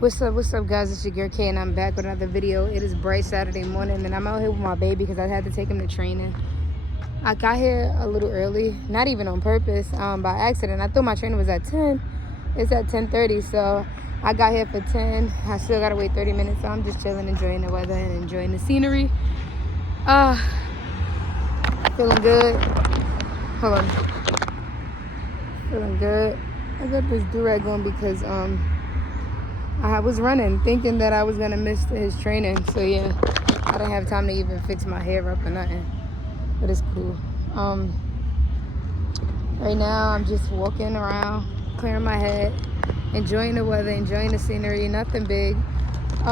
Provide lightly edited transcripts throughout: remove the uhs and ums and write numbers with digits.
What's up guys, it's your girl K and I'm back with another video. It is bright Saturday morning and I'm out here with my baby because I had to take him to training. I got here a little early, not even on purpose, by accident. I thought my training was at 10. It's at 10:30, so I got here for 10. I still gotta wait 30 minutes, so I'm just chilling, enjoying the weather and enjoying the scenery. Feeling good. Hold on. Feeling good. I got this do-rag on because I was running thinking that I was gonna miss his training, so yeah, I didn't have time to even fix my hair up or nothing, but it's cool. Right now I'm just walking around, clearing my head, enjoying the weather, enjoying the scenery. Nothing big.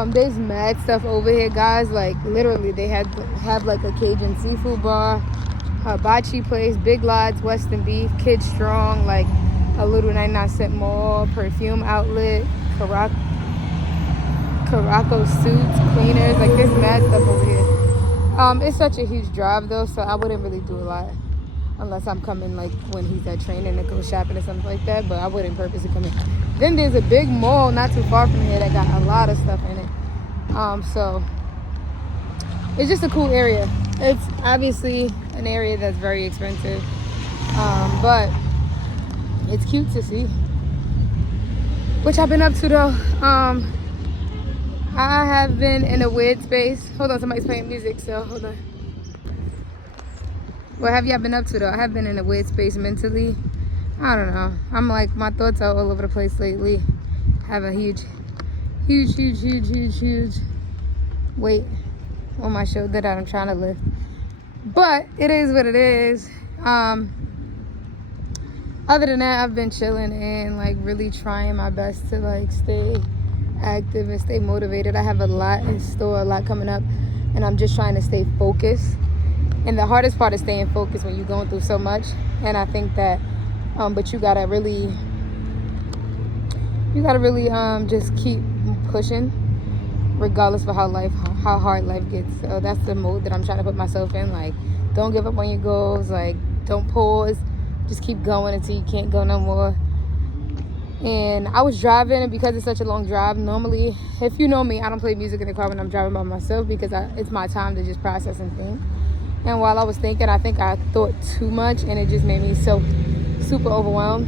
There's mad stuff over here, guys. Like literally they have like a Cajun seafood bar, hibachi place, Big Lots, Western Beef, Kids Strong, like a little 99-cent mall, perfume outlet, Caraco suits, cleaners, like there's mad stuff over here. It's such a huge drive though, so I wouldn't really do a lot unless I'm coming like when he's at training to go shopping or something like that, but I wouldn't purposely come in. Then there's a big mall not too far from here that got a lot of stuff in it. So it's just a cool area. It's obviously an area that's very expensive, but it's cute to see. Which I've been up to though. I have been in a weird space. Hold on, somebody's playing music, so hold on. What have y'all been up to though? I have been in a weird space mentally. I don't know. I'm like, my thoughts are all over the place lately. I have a huge weight on my shoulder that I'm trying to lift. But it is what it is. Other than that, I've been chilling and like really trying my best to like stay active and stay motivated. I have a lot in store, a lot coming up, and I'm just trying to stay focused. And the hardest part is staying focused when you're going through so much. And I think that but you gotta really just keep pushing regardless of how hard life gets. So that's the mode that I'm trying to put myself in. Like, don't give up on your goals, like don't pause, just keep going until you can't go no more. And I was driving, and because it's such a long drive, normally, if you know me, I don't play music in the car when I'm driving by myself because it's my time to just process and think. And while I was thinking, I think I thought too much, and it just made me so super overwhelmed.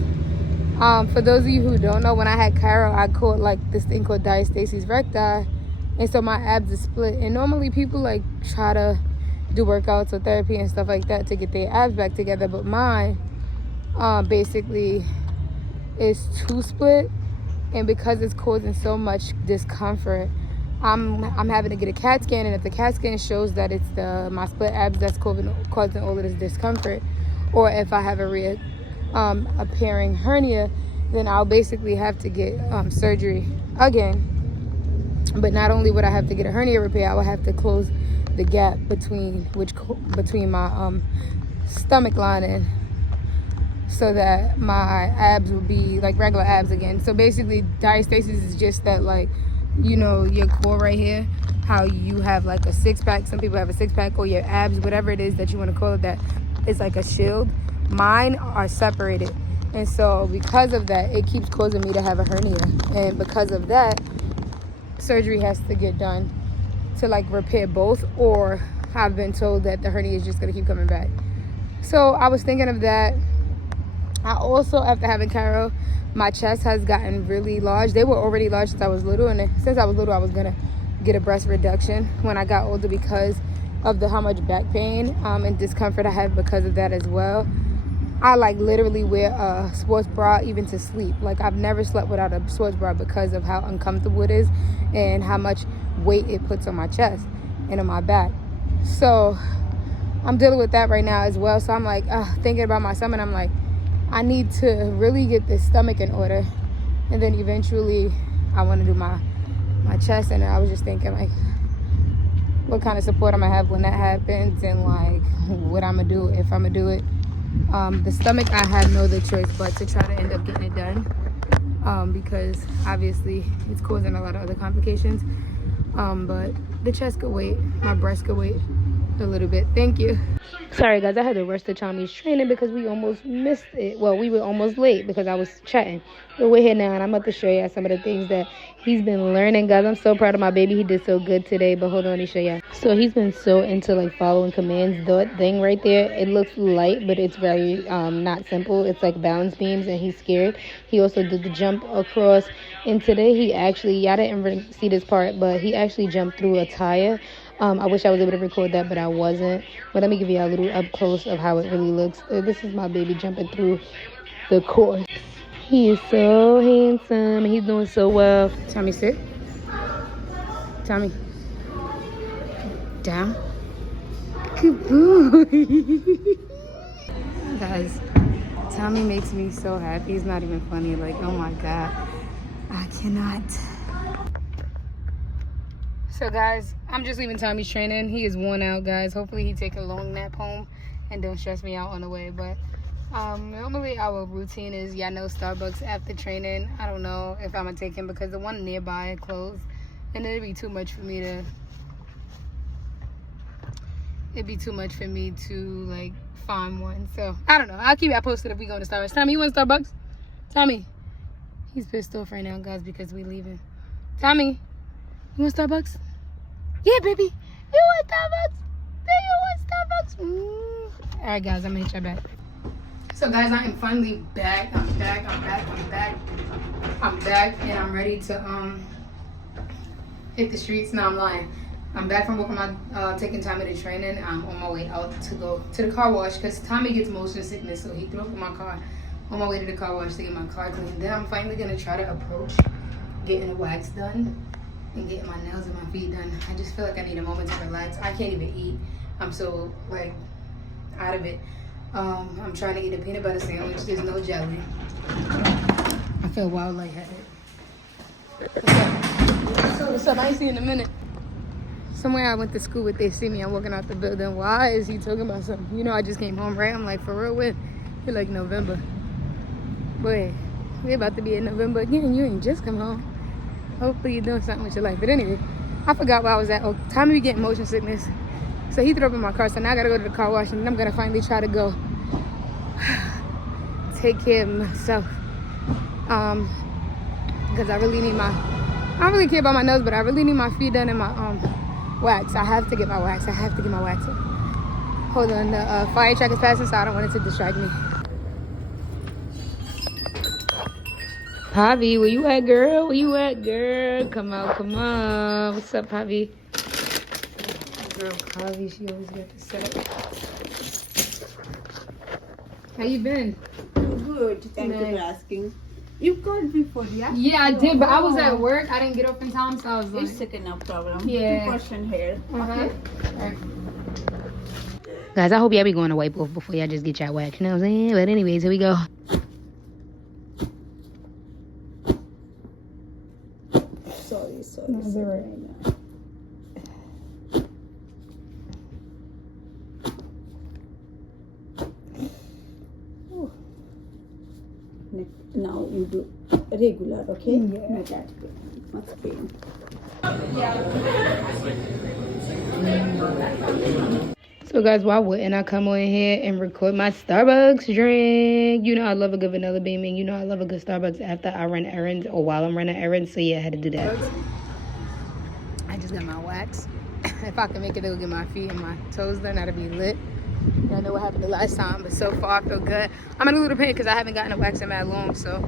For those of you who don't know, when I had Carol, I caught like this thing called diastasis recti, and so my abs are split. And normally people like try to do workouts or therapy and stuff like that to get their abs back together, but mine basically is too split, and because it's causing so much discomfort, I'm having to get a CAT scan, and if the CAT scan shows that it's my split abs that's causing all of this discomfort, or if I have a appearing hernia, then I'll basically have to get surgery again. But not only would I have to get a hernia repair, I will have to close the gap between my stomach lining, so that my abs will be like regular abs again. So basically diastasis is just that, like, you know, your core right here, how you have like a six-pack, some people have a six-pack, or your abs, whatever it is that you want to call it, that it's like a shield. Mine are separated, and so because of that, it keeps causing me to have a hernia, and because of that, surgery has to get done to like repair both, or I've been told that the hernia is just going to keep coming back. So I was thinking of that. I also, after having Carol, my chest has gotten really large. They were already large since I was little, and since I was little, I was gonna get a breast reduction when I got older because of how much back pain and discomfort I have because of that as well. I like literally wear a sports bra even to sleep. Like, I've never slept without a sports bra because of how uncomfortable it is and how much weight it puts on my chest and on my back. So I'm dealing with that right now as well. So I'm like thinking about my stomach, and I'm like, I need to really get this stomach in order, and then eventually I want to do my chest. And I was just thinking, like, what kind of support I'm gonna have when that happens, and like what I'm gonna do if I'm gonna do it. The stomach, I have no other choice but to try to end up getting it done, because obviously it's causing a lot of other complications. But the chest could wait, my breast could wait a little bit. Thank you. Sorry guys, I had to rush the Tommy's training because we almost missed it. Well, we were almost late because I was chatting. But we're here now, and I'm about to show you some of the things that he's been learning. Guys, I'm so proud of my baby. He did so good today. But hold on, let me show you. So he's been so into like following commands. That thing right there, it looks light, but it's very not simple. It's like balance beams, and he's scared. He also did the jump across. And today he actually, y'all didn't really see this part, but he actually jumped through a tire. I wish I was able to record that, but I wasn't. But let me give you a little up close of how it really looks. This is my baby jumping through the course. He is so handsome, and he's doing so well. Tommy, sit. Tommy. Down. Good boy. Guys, Tommy makes me so happy. He's not even funny. Like, oh my God. I cannot. So guys, I'm just leaving Tommy's training. He is worn out, guys. Hopefully he take a long nap home and don't stress me out on the way. But normally our routine is, y'all know, Starbucks after training. I don't know if I'm gonna take him because the one nearby closed, and it'd be too much for me to like find one. So I don't know. I'll keep you posted if we go to Starbucks. Tommy, you want Starbucks? Tommy, he's pissed off right now, guys, because we leaving. Tommy, you want Starbucks? Yeah, baby. You want Starbucks? Do you want Starbucks? All right, guys, I'm gonna hit you back. So, guys, I am finally back. I'm back, and I'm ready to hit the streets. No, I'm lying. I'm back from working my taking Tommy to training. I'm on my way out to go to the car wash because Tommy gets motion sickness, so he threw up in my car. On my way to the car wash to get my car cleaned. Then I'm finally gonna try to approach getting the wax done and getting my nails and my feet done. I just feel like I need a moment to relax. I can't even eat. I'm so like out of it. I'm trying to eat a peanut butter sandwich. There's no jelly. I feel wild lightheaded. What's up? I ain't seen you in a minute. Somewhere I went to school with, they see me. I'm walking out the building. Why is he talking about something? You know, I just came home, right? I'm like, for real, when? You're like November. Boy, we about to be in November again. You ain't just come home. Hopefully you're doing something with your life. But anyway, I forgot where I was at. Oh, Tommy be getting motion sickness. So he threw up in my car. So now I got to go to the car wash. And then I'm going to finally try to go take care of myself. Because I really need I don't really care about my nose, but I really need my feet done and my wax. I have to get my wax. Hold on. The fire truck is passing, so I don't want it to distract me. Javi, where you at, girl? Come on. What's up, Javi? Girl, Javi, she always got the set. How you been? Good. Thank you for asking. You called before, yeah? Yeah, I did, but I was at work. I didn't get up in time, so I was like... It's okay, no problem. Yeah. 2% here. Okay. Right. Guys, I hope y'all be going to wipe off before y'all just get y'all wax. You know what I'm saying? But anyways, here we go. Sorry. No, it's all right. Now you do regular, okay? Yeah. Not that good. Much pain. So guys, why wouldn't I come on here and record my Starbucks drink? You know I love a good vanilla bean, and you know I love a good Starbucks after I run errands or while I'm running errands. So yeah, I had to do that. I just got my wax. If I can make it, it'll get my feet and my toes done. That'll be lit. I know what happened the last time, but so far I feel good. I'm in a little pain because I haven't gotten a wax in that long, so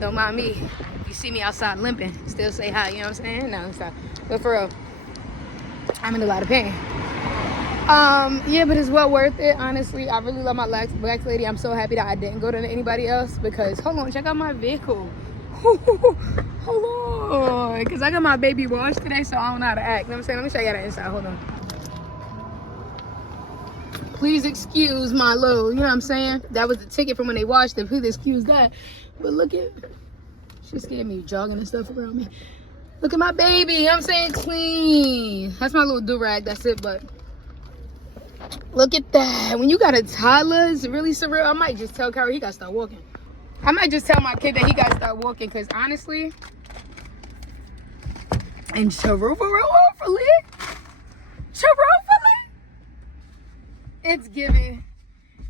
don't mind me. If you see me outside limping, still say hi, you know what I'm saying? No, stop. But for real, I'm in a lot of pain. Yeah, but it's well worth it, honestly. I really love my wax lady. I'm so happy that I didn't go to anybody else because, hold on, check out my vehicle. Hold on, because I got my baby washed today, so I don't know how to act. You know what I'm saying? Let me show you that inside. Hold on. Please excuse my load. You know what I'm saying? That was the ticket from when they washed it. Please excuse that. But look at, she scared me jogging and stuff around me. Look at my baby. You know what I'm saying? Clean. That's my little do-rag. That's it, but look at that. When you got a toddler, it's really surreal. I might just tell Kyrie he got to start walking. I might just tell my kid that he got to start walking because honestly, and truthfully, it's giving.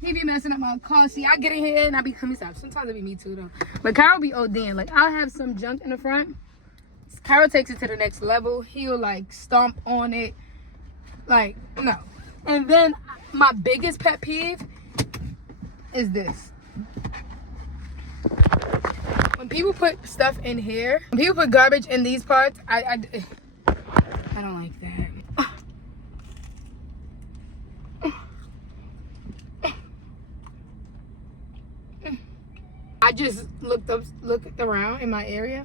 He be messing up my car. See, I get in here and I be coming out. Sometimes it be me too though. But Carol be ODing. Like I'll have some junk in the front. Carol takes it to the next level. He'll like stomp on it. Like, no. And then my biggest pet peeve is this. When people put stuff in here, when people put garbage in these parts, I don't like that. I just looked around in my area,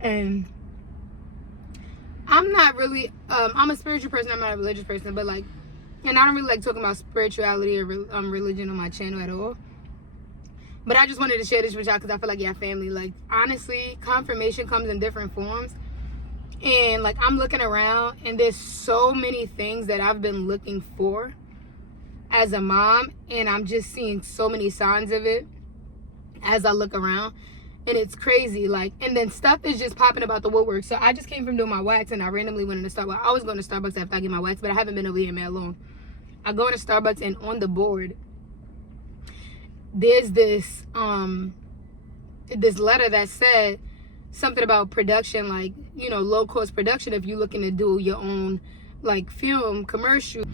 and I'm not really, I'm a spiritual person, I'm not a religious person, but like, and I don't really like talking about spirituality or religion on my channel at all. But I just wanted to share this with y'all because I feel like y'all family. Like, honestly, confirmation comes in different forms. And like, I'm looking around and there's so many things that I've been looking for as a mom. And I'm just seeing so many signs of it as I look around. And it's crazy. Like, and then stuff is just popping about the woodwork. So I just came from doing my wax and I randomly went into Starbucks. I always go to Starbucks after I get my wax, but I haven't been over here mad long. I go into Starbucks and on the board, there's this letter that said something about production, like, you know, low cost production. If you're looking to do your own like film, commercial,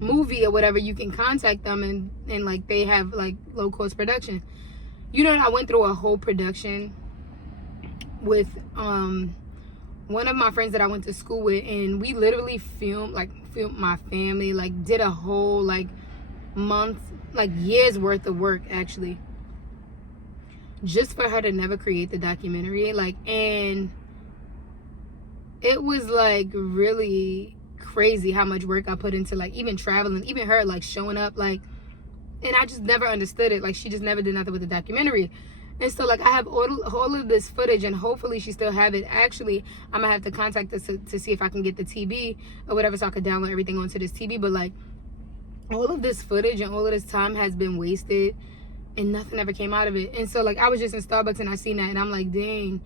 movie or whatever, you can contact them and like they have like low cost production. You know, I went through a whole production with one of my friends that I went to school with, and we literally filmed my family, like did a whole like month, like years worth of work actually, just for her to never create the documentary. Like, and it was like really crazy how much work I put into like even traveling, even her like showing up, like, and I just never understood it. Like, she just never did nothing with the documentary. And so like I have all of this footage, and hopefully she still have it. Actually, I'm gonna have to contact us to see if I can get the TB or whatever, so I could download everything onto this TB. But like, all of this footage and all of this time has been wasted and nothing ever came out of it. And so like, I was just in Starbucks and I seen that and I'm like, dang,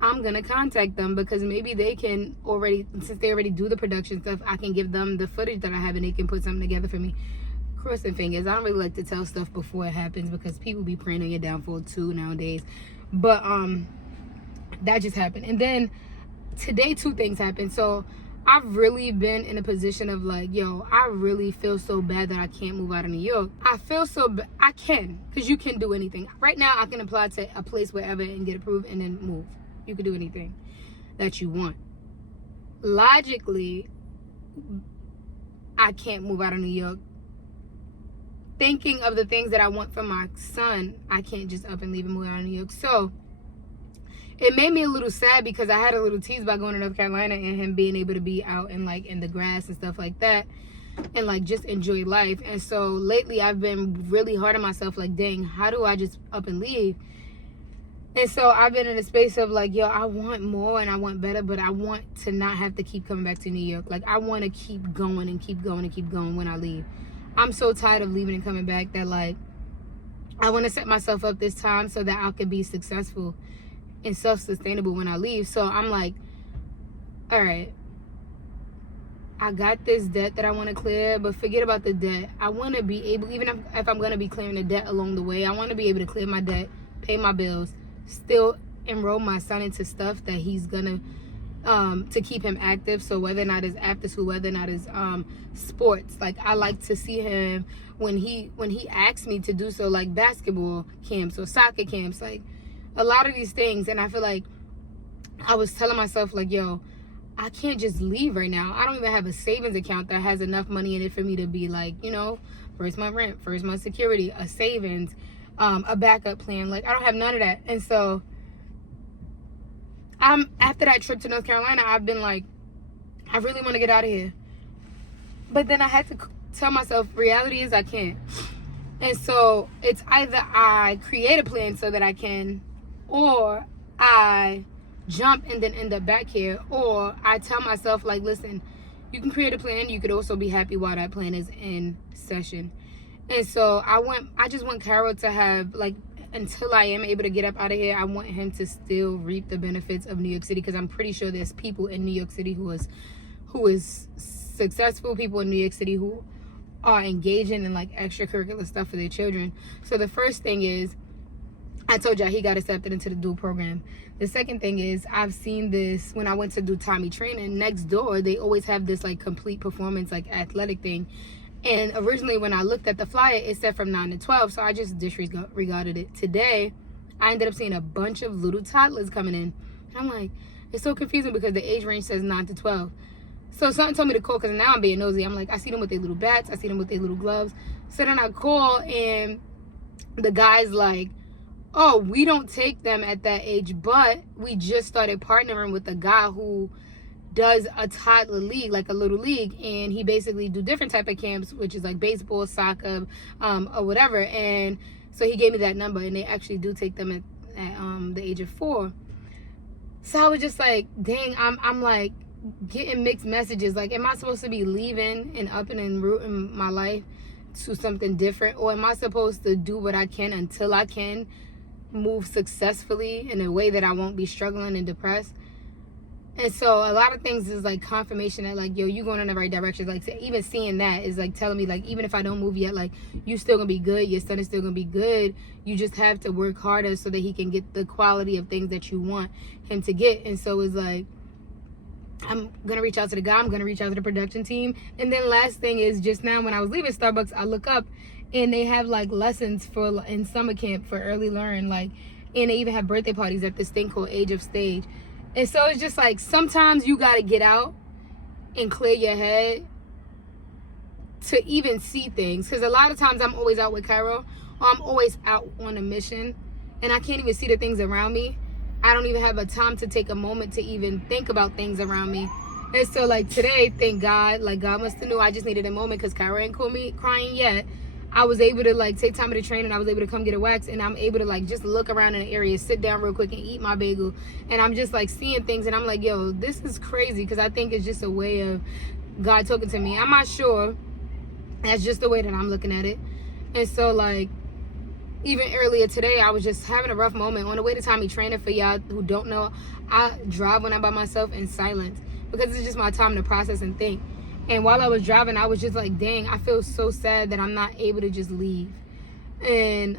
I'm gonna contact them because maybe they can already, since they already do the production stuff, I can give them the footage that I have and they can put something together for me. Crossing fingers. I don't really like to tell stuff before it happens because people be praying on your downfall too nowadays. But that just happened. And then today 2 things happened. So I've really been in a position of like, yo, I really feel so bad that I can't move out of New York. I feel so I can, because you can do anything. Right now, I can apply to a place wherever and get approved and then move. You can do anything that you want. Logically, I can't move out of New York. Thinking of the things that I want for my son, I can't just up and leave and move out of New York. So it made me a little sad because I had a little tease about going to North Carolina and him being able to be out and like in the grass and stuff like that and like just enjoy life. And so lately I've been really hard on myself, like, dang, how do I just up and leave? And so I've been in a space of like, yo, I want more and I want better, but I want to not have to keep coming back to New York. Like, I want to keep going and keep going and keep going when I leave. I'm so tired of leaving and coming back that like, I want to set myself up this time so that I could be successful and self-sustainable when I leave. So I'm like, all right, I got this debt that I want to clear, but forget about the debt. I want to be able, even if I'm going to be clearing the debt along the way, I want to be able to clear my debt, pay my bills, still enroll my son into stuff that he's gonna to keep him active. So whether or not it's after school, whether or not it's sports, like I like to see him when he asks me to do so, like basketball camps or soccer camps, like a lot of these things. And I feel like I was telling myself like, yo, I can't just leave right now. I don't even have a savings account that has enough money in it for me to be like, you know, first month rent, first month security, a savings, a backup plan. Like, I don't have none of that. And so after that trip to North Carolina, I've been like, I really want to get out of here. But then I had to tell myself, reality is I can't. And so it's either I create a plan so that I can, or I jump and then end up back here, or I tell myself like, listen, you can create a plan, you could also be happy while that plan is in session. And so I just want Carol to have, like, until I am able to get up out of here, I want him to still reap the benefits of New York City, because I'm pretty sure there's people in New York City who is successful, people in New York City who are engaging in like extracurricular stuff for their children. So the first thing is, I told y'all he got accepted into the dual program. The second thing is, I've seen this when I went to do Tommy training. Next door, they always have this like complete performance, like athletic thing. And originally when I looked at the flyer, it said from 9 to 12. So I just disregarded it. Today, I ended up seeing a bunch of little toddlers coming in. And I'm like, it's so confusing because the age range says 9 to 12. So something told me to call because now I'm being nosy. I'm like, I see them with their little bats. I see them with their little gloves. So then I call and the guy's like, oh, we don't take them at that age, but we just started partnering with a guy who does a toddler league, like a little league, and he basically do different type of camps, which is like baseball, soccer, or whatever. And so he gave me that number, and they actually do take them at the age of 4. So I was just like, dang, I'm like getting mixed messages. Like, am I supposed to be leaving and upping and rooting my life to something different, or am I supposed to do what I can until I can move successfully in a way that I won't be struggling and depressed? And so a lot of things is like confirmation that like, yo, you going in the right direction. Like, even seeing that is like telling me like, even if I don't move yet, like, you still gonna be good, your son is still gonna be good. You just have to work harder so that he can get the quality of things that you want him to get. And so it's like, I'm gonna reach out to the guy, I'm gonna reach out to the production team. And then last thing is, just now when I was leaving Starbucks, I look up and they have like lessons for in summer camp for early learn, like, and they even have birthday parties at this thing called Age of Stage. And so it's just like, sometimes you got to get out and clear your head to even see things. Because a lot of times I'm always out with Cairo, or I'm always out on a mission, and I can't even see the things around me. I don't even have a time to take a moment to even think about things around me. And so like today, thank God, like God must have knew I just needed a moment because Cairo ain't called me crying yet. I was able to like take time of the train, and I was able to come get a wax, and I'm able to like just look around in the area, sit down real quick and eat my bagel. And I'm just like seeing things, and I'm like, yo, this is crazy, because I think it's just a way of God talking to me. I'm not sure. That's just the way that I'm looking at it. And so like, even earlier today, I was just having a rough moment on the way to Tommy training. For y'all who don't know, I drive when I'm by myself in silence because it's just my time to process and think. And while I was driving, I was just like, dang, I feel so sad that I'm not able to just leave. And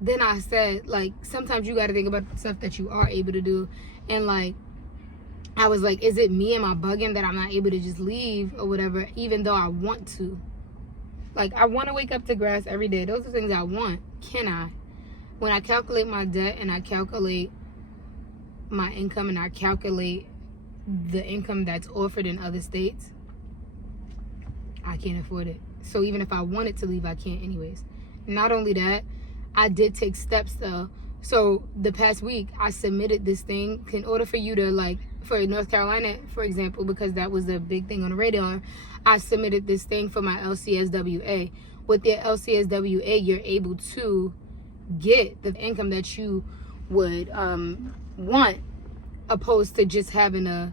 then I said, like, sometimes you got to think about the stuff that you are able to do. And like, I was like, is it me? Am I bugging that I'm not able to just leave or whatever, even though I want to? Like, I want to wake up to grass every day. Those are things I want. Can I? When I calculate my debt and I calculate my income and I calculate the income that's offered in other states, I can't afford it. So even if I wanted to leave, I can't anyways. Not only that, I did take steps though. So the past week, I submitted this thing in order for you to, like, for North Carolina, for example, because that was a big thing on the radar. I submitted this thing for my LCSWA. With your LCSWA, you're able to get the income that you would want, opposed to just having a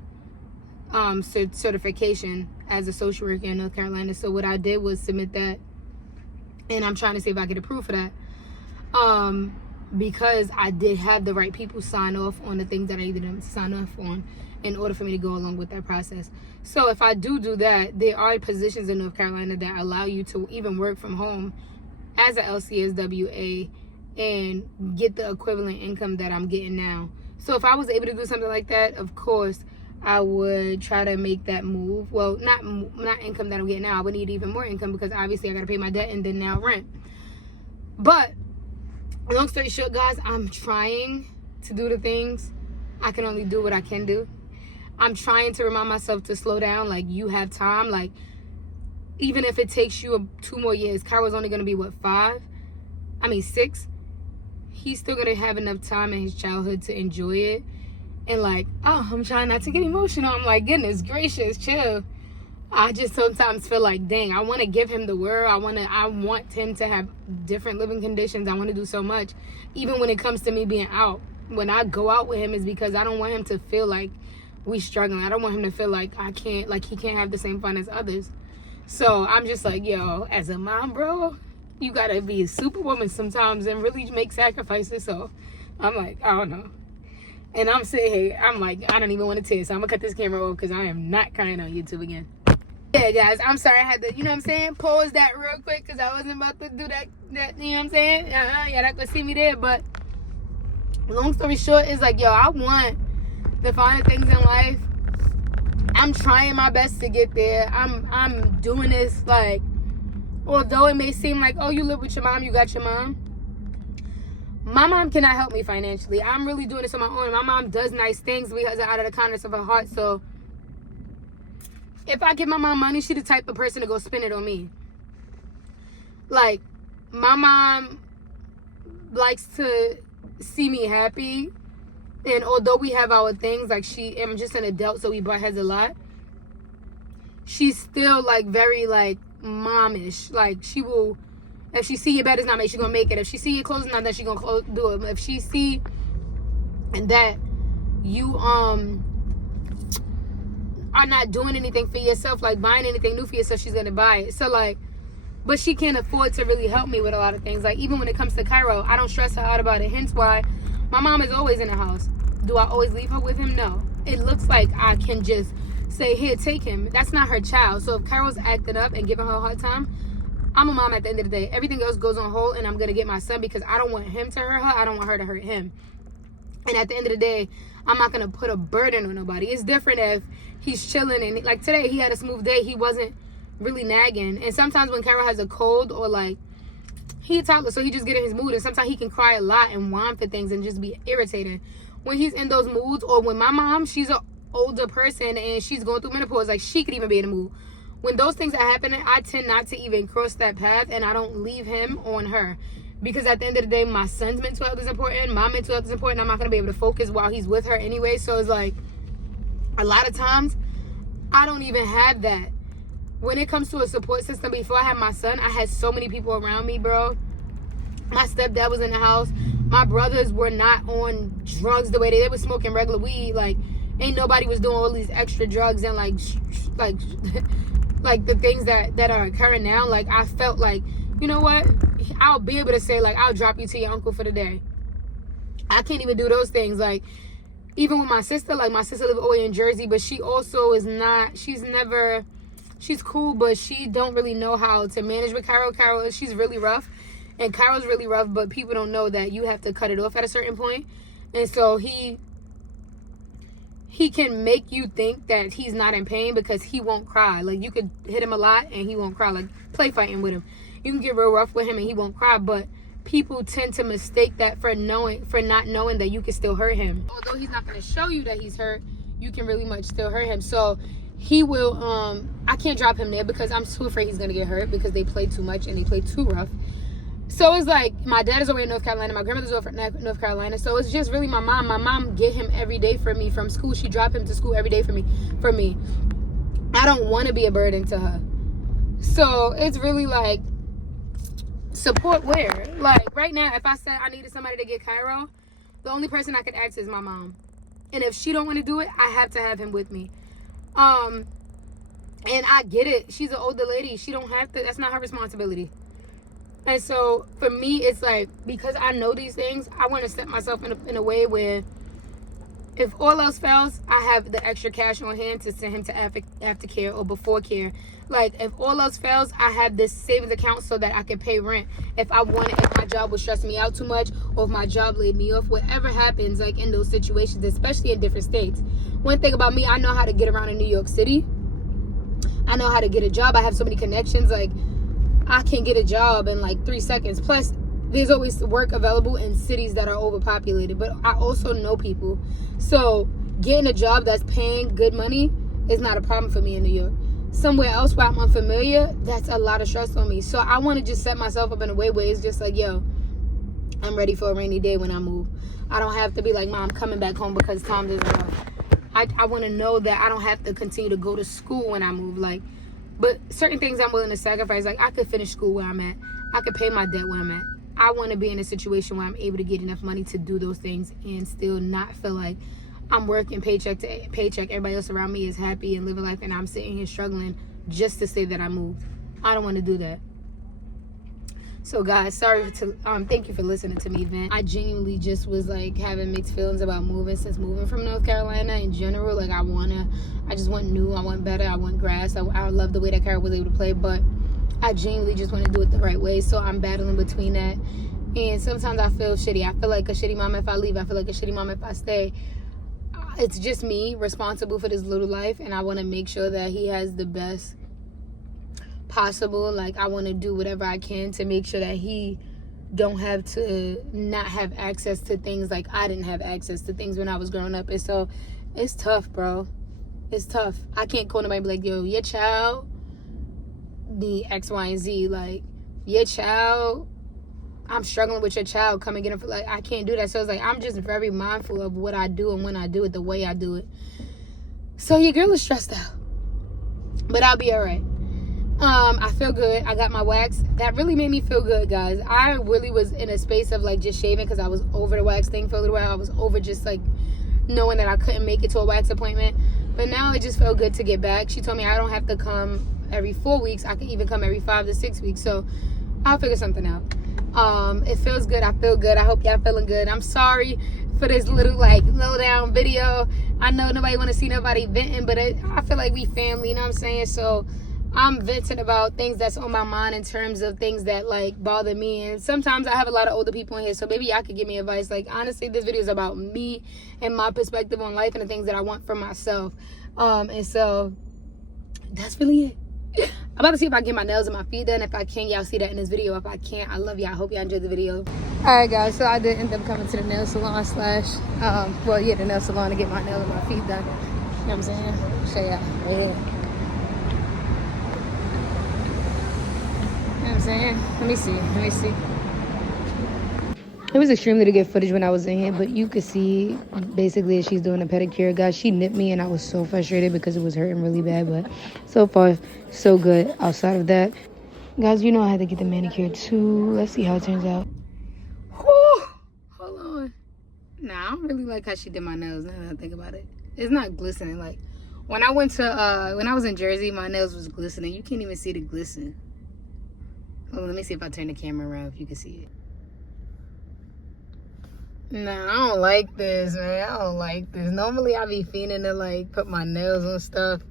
certification as a social worker in North Carolina. So what I did was submit that, and I'm trying to see if I get approved for that, because I did have the right people sign off on the things that I needed them to sign off on in order for me to go along with that process. So if I do that, there are positions in North Carolina that allow you to even work from home as a LCSWA and get the equivalent income that I'm getting now. So if I was able to do something like that, of course, I would try to make that move. Well, not income that I'm getting now. I would need even more income because obviously I got to pay my debt and then now rent. But long story short, guys, I'm trying to do the things. I can only do what I can do. I'm trying to remind myself to slow down. Like, you have time. Like, even if it takes you 2 more years, Cairo's only going to be, what, 6? He's still going to have enough time in his childhood to enjoy it. And like, oh, I'm trying not to get emotional. I'm like, goodness gracious, chill. I just sometimes feel like, dang, I want to give him the world. I want him to have different living conditions. I want to do so much. Even when it comes to me being out. When I go out with him, is because I don't want him to feel like we struggling. I don't want him to feel like he can't have the same fun as others. So I'm just like, yo, as a mom, bro, you got to be a superwoman sometimes and really make sacrifices. So I'm like, I don't know. And I'm sitting here, I'm like, I don't even want to tear. So I'm going to cut this camera off because I am not crying on YouTube again. Yeah, guys, I'm sorry I had to, you know what I'm saying, pause that real quick because I wasn't about to do that, you know what I'm saying? Y'all not gonna see me there, but long story short is like, yo, I want the finer things in life. I'm trying my best to get there. I'm doing this, like, although it may seem like, oh, you live with your mom, you got your mom. My mom cannot help me financially. I'm really doing this on my own. My mom does nice things because out of the kindness of her heart. So if I give my mom money, she's the type of person to go spend it on me. Like, my mom likes to see me happy. And although we have our things, like I'm just an adult, so we butt heads a lot. She's still like very like momish. Like she will, if she see your bed is not made, she gonna make it. If she see your clothes not done, she gonna do it. If she see and that you are not doing anything for yourself, like buying anything new for yourself, she's gonna buy it. So like, but she can't afford to really help me with a lot of things. Like even when it comes to Cairo, I don't stress her out about it. Hence why my mom is always in the house. Do I always leave her with him? No. It looks like I can just say, here, take him. That's not her child. So if Cairo's acting up and giving her a hard time, I'm a mom at the end of the day. Everything else goes on hold, and I'm going to get my son because I don't want him to hurt her. I don't want her to hurt him. And at the end of the day, I'm not going to put a burden on nobody. It's different if he's chilling. And like today, he had a smooth day. He wasn't really nagging. And sometimes when Cairo has a cold or like, he's a toddler, so he just get in his mood. And sometimes he can cry a lot and whine for things and just be irritated. When he's in those moods, or when my mom, she's an older person and she's going through menopause, like she could even be in a mood. When those things are happening, I tend not to even cross that path, and I don't leave him on her. Because at the end of the day, my son's mental health is important, my mental health is important. I'm not going to be able to focus while he's with her anyway. So it's like, a lot of times, I don't even have that. When it comes to a support system, before I had my son, I had so many people around me, bro. My stepdad was in the house. My brothers were not on drugs the way they were smoking regular weed. Like, ain't nobody was doing all these extra drugs and like the things that are occurring now. Like, I felt like, you know what? I'll be able to say, like, I'll drop you to your uncle for the day. I can't even do those things. Like, even with my sister, like, my sister lives away in Jersey, but she also is not, she's cool, but she don't really know how to manage with Cairo. Cairo, she's really rough. And Cairo's really rough, but people don't know that you have to cut it off at a certain point. And so he can make you think that he's not in pain because he won't cry. Like, you could hit him a lot and he won't cry. Like, play fighting with him. You can get real rough with him and he won't cry. But people tend to mistake that for not knowing that you can still hurt him. Although he's not going to show you that he's hurt, you can really much still hurt him. So he will, I can't drop him there because I'm too afraid he's going to get hurt because they play too much and they play too rough. So it's like, my dad is over in North Carolina. My grandmother's over in North Carolina. So it's just really my mom. My mom get him every day for me from school. She drop him to school every day for me. I don't want to be a burden to her. So it's really like, support where? Like, right now, if I said I needed somebody to get Cairo, the only person I could ask is my mom. And if she don't want to do it, I have to have him with me. And I get it. She's an older lady. She don't have to. That's not her responsibility. And so, for me, it's like, because I know these things, I want to set myself in a way where if all else fails, I have the extra cash on hand to send him to aftercare or before care. Like, if all else fails, I have this savings account so that I can pay rent. If I want it, if my job was stressing me out too much, or if my job laid me off, whatever happens, like, in those situations, especially in different states. One thing about me, I know how to get around in New York City. I know how to get a job. I have so many connections, like, I can get a job in like 3 seconds. Plus, there's always work available in cities that are overpopulated. But I also know people. So, getting a job that's paying good money is not a problem for me in New York. Somewhere else where I'm unfamiliar, that's a lot of stress on me. So, I want to just set myself up in a way where it's just like, yo, I'm ready for a rainy day when I move. I don't have to be like, Mom, I'm coming back home because time isn't enough. I want to know that I don't have to continue to go to school when I move. Like, but certain things I'm willing to sacrifice. Like, I could finish school where I'm at. I could pay my debt where I'm at. I want to be in a situation where I'm able to get enough money to do those things and still not feel like I'm working paycheck to paycheck. Everybody else around me is happy and living life, and I'm sitting here struggling just to say that I moved. I don't want to do that. So guys, thank you for listening to me vent. I genuinely just was like having mixed feelings about moving from North Carolina in general. Like I just want new, I want better, I want grass. I love the way that Carol was able to play, but I genuinely just want to do it the right way. So I'm battling between that. And sometimes I feel shitty. I feel like a shitty mom if I leave. I feel like a shitty mom if I stay. It's just me responsible for this little life, and I want to make sure that he has the best possible. Like I want to do whatever I can to make sure that he don't have to not have access to things like I didn't have access to things when I was growing up. And so it's tough, bro. It's tough. I can't call nobody and be like, yo, your child the X, Y, and Z. Like your child, I'm struggling with your child. Come and get him. Like I can't do that. So it's like I'm just very mindful of what I do and when I do it, the way I do it. So your girl is stressed out, but I'll be all right. I feel good. I got my wax. That really made me feel good, guys. I really was in a space of like just shaving because I was over the wax thing for a little while. I was over just like knowing that I couldn't make it to a wax appointment. But now it just felt good to get back. She told me I don't have to come every 4 weeks. I can even come every 5 to 6 weeks. So I'll figure something out. It feels good. I feel good. I hope y'all feeling good. I'm sorry for this little like low down video. I know nobody want to see nobody venting, but I feel like we family, you know what I'm saying? So I'm venting about things that's on my mind in terms of things that like bother me. And sometimes I have a lot of older people in here, so maybe y'all could give me advice. Like honestly, this video is about me and my perspective on life and the things that I want for myself. And so that's really it. I'm about to see if I can get my nails and my feet done. If I can, y'all see that in this video. If I can't, I love y'all. I hope y'all enjoyed the video. Alright guys, so I did end up coming to the nail salon the nail salon to get my nails and my feet done. You know what I'm saying? Show y'all. Yeah. You know what I'm saying? Let me see. It was extremely to get footage when I was in here, but you could see basically she's doing a pedicure. Guys, she nipped me and I was so frustrated because it was hurting really bad, but so far, so good. Outside of that, guys, you know I had to get the manicure too. Let's see how it turns out. Whew. Hold on. Nah, I don't really like how she did my nails now that I think about it. It's not glistening. Like, when I was in Jersey, my nails was glistening. You can't even see the glisten. Hold on, let me see if I turn the camera around if you can see it. Nah, I don't like this, man. I don't like this. Normally, I be fiending to, like, put my nails on stuff.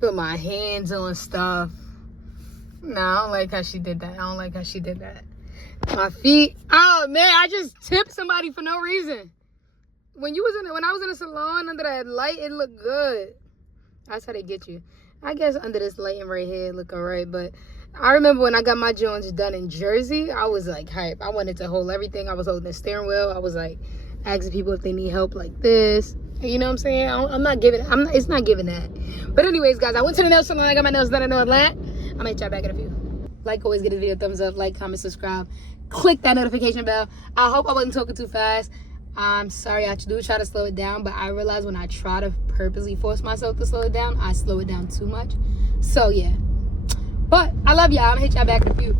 Put my hands on stuff. Nah, I don't like how she did that. My feet. Oh, man, I just tipped somebody for no reason. When I was in a salon under that light, it looked good. That's how they get you. I guess under this lighting right here, it look all right, but I remember when I got my joints done in Jersey, I was like hype. I wanted to hold everything. I was holding the steering wheel. I was like asking people if they need help like this. You know what I'm saying? It's not giving that. But anyways, guys, I went to the nail salon. I got my nails done in Atlanta. I'm gonna chat back in a few. Like always, give the video a thumbs up, like, comment, subscribe. Click that notification bell. I hope I wasn't talking too fast. I'm sorry, I do try to slow it down, but I realize when I try to purposely force myself to slow it down, I slow it down too much. So yeah. But I love y'all. I'm gonna hit y'all back in a few.